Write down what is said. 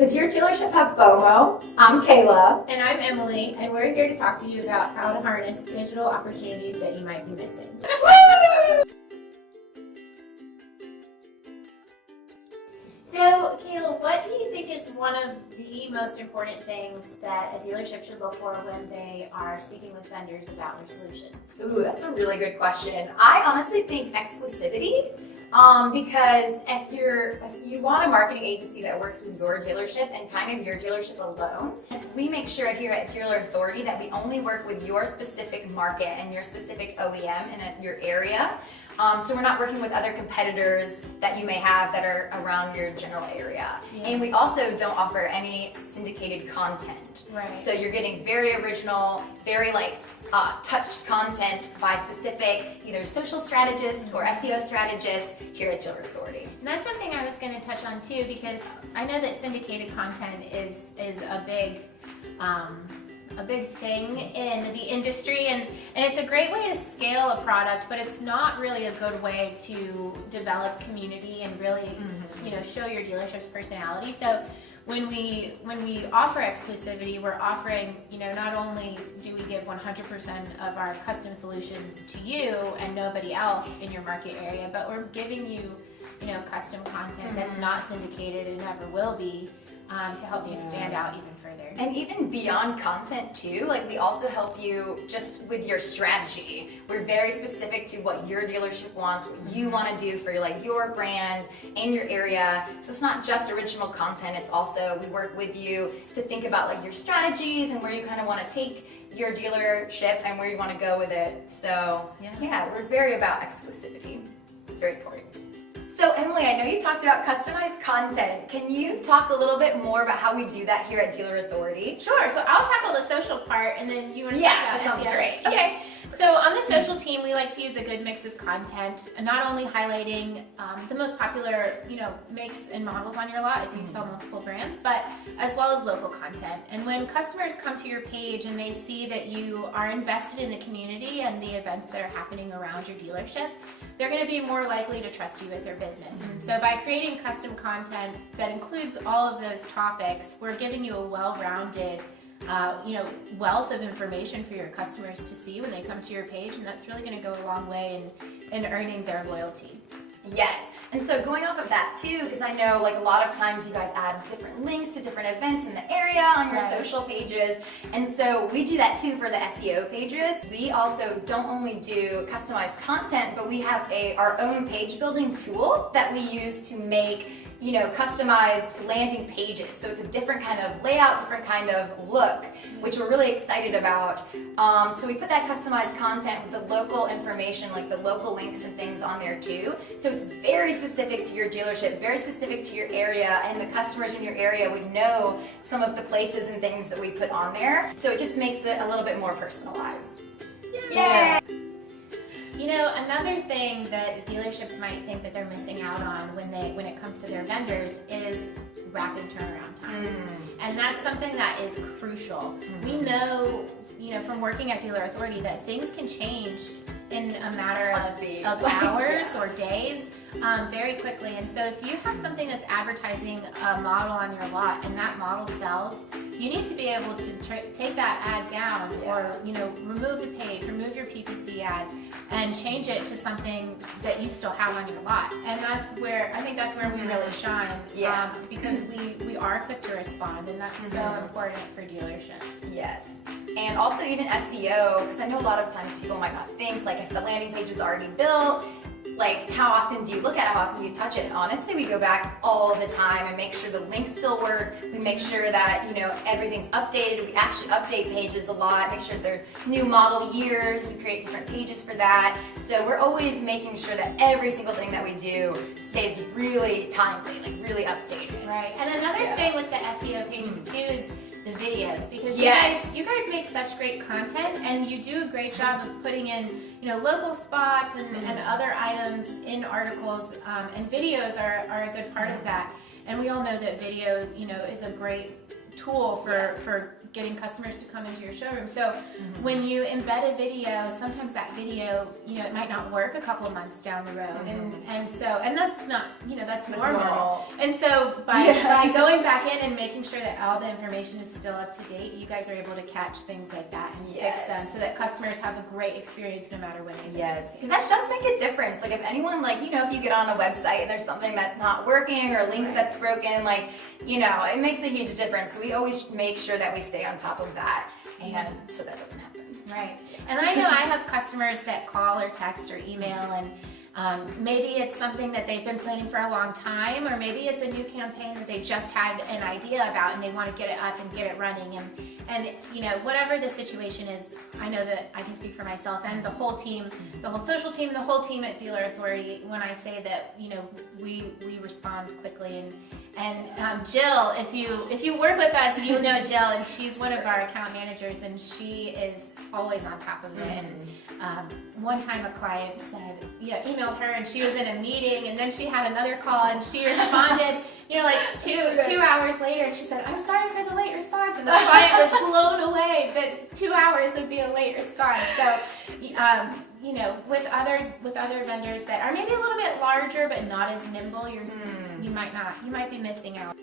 Does your dealership have FOMO? I'm Kayla. And I'm Emily, and we're here to talk to you about how to harness digital opportunities that you might be missing. So, Kayla, what do you think is one of the most important things that a dealership should look for when they are speaking with vendors about their solutions? Ooh, that's a really good question. I honestly think exclusivity. Because if you want a marketing agency that works with your dealership and kind of your dealership alone, we make sure here at Dealer Authority that we only work with your specific market and your specific OEM in your area. So we're not working with other competitors that you may have that are around your general area. Yeah. And we also don't offer any syndicated content. Right. So you're getting very original, very touched content by specific either social strategists or SEO strategists here at Dealer Authority. And that's something I was going to touch on too, because I know that syndicated content is a big thing in the industry, and it's a great way to scale a product, but it's not really a good way to develop community and really show your dealership's personality. So when we offer exclusivity, we're offering, not only do we give 100% of our custom solutions to you and nobody else in your market area, but we're giving you, custom content that's not syndicated and never will be, to help you stand out even further. And even beyond content too, we also help you just with your strategy. We're very specific to what your dealership wants, what you want to do for your brand and your area. So it's not just original content, it's also we work with you to think about your strategies and where you kind of want to take your dealership and where you want to go with it. So yeah, we're very about exclusivity. It's very important. So Emily, I know you talked about customized content. Can you talk a little bit more about how we do that here at Dealer Authority? Sure. So I'll tackle the social part, and then you want to talk about that sounds SEO. Great. Okay. Yes. So on the social team, we like to use a good mix of content, and not only highlighting the most popular, makes and models on your lot if you sell multiple brands, but as well as local content. And when customers come to your page and they see that you are invested in the community and the events that are happening around your dealership, they're going to be more likely to trust you with their business. And so by creating custom content that includes all of those topics, we're giving you a well-rounded wealth of information for your customers to see when they come to your page, and that's really going to go a long way in earning their loyalty. Yes, and so going off of that too, because I know a lot of times you guys add different links to different events in the area on your social pages, and so we do that too for the SEO pages. We also don't only do customized content, but we have our own page building tool that we use to make customized landing pages. So it's a different kind of layout, different kind of look, which we're really excited about. So we put that customized content with the local information, the local links and things on there too. So it's very specific to your dealership, very specific to your area, and the customers in your area would know some of the places and things that we put on there. So it just makes it a little bit more personalized. Yay! Another thing that dealerships might think that they're missing out on when it comes to their vendors is rapid turnaround time. And that's something that is crucial. We know, from working at Dealer Authority that things can change in a matter of hours or days very quickly. And so if you have something that's advertising a model on your lot and that model sells, you need to be able to take that ad down or remove the page, remove your PPC ad, and change it to something that you still have on your lot. And I think that's where we really shine, because we are quick to respond, and that's so important for dealerships. Yes. And also even SEO, because I know a lot of times people might not think, if the landing page is already built, how often do you look at it, how often do you touch it? And honestly, we go back all the time and make sure the links still work. We make sure that, everything's updated. We actually update pages a lot, make sure they're new model years. We create different pages for that. So we're always making sure that every single thing that we do stays really timely, really updated. Right. And another thing with the SEO pages too is the videos, because you guys make such great content, and you do a great job of putting in local spots and other items in articles, and videos are a good part of that. And we all know that video is a great tool for getting customers to come into your showroom. So when you embed a video, sometimes that video, it might not work a couple of months down the road. And that's not, that's normal. And so by going back in and making sure that all the information is still up to date, you guys are able to catch things like that and fix them so that customers have a great experience no matter when they visit. Because that does make a difference. Like if anyone, if you get on a website and there's something that's not working or a link that's broken, it makes a huge difference. So we always make sure that we stay on top of that, and so that doesn't happen. Right. And I know I have customers that call or text or email, and maybe it's something that they've been planning for a long time, or maybe it's a new campaign that they just had an idea about and they want to get it up and get it running. And whatever the situation is, I know that I can speak for myself and the whole team, the whole social team, the whole team at Dealer Authority, when I say that, we respond quickly. And Jill, if you work with us, you know Jill, and she's one of our account managers, and she is always on top of it. And one time a client said, emailed her, and she was in a meeting, and then she had another call, and she responded, two hours later, and she said, "I'm sorry for the late response," and the client was blown away that 2 hours would be a late response. So, with other vendors that are maybe a little bit larger but not as nimble, you might be missing out.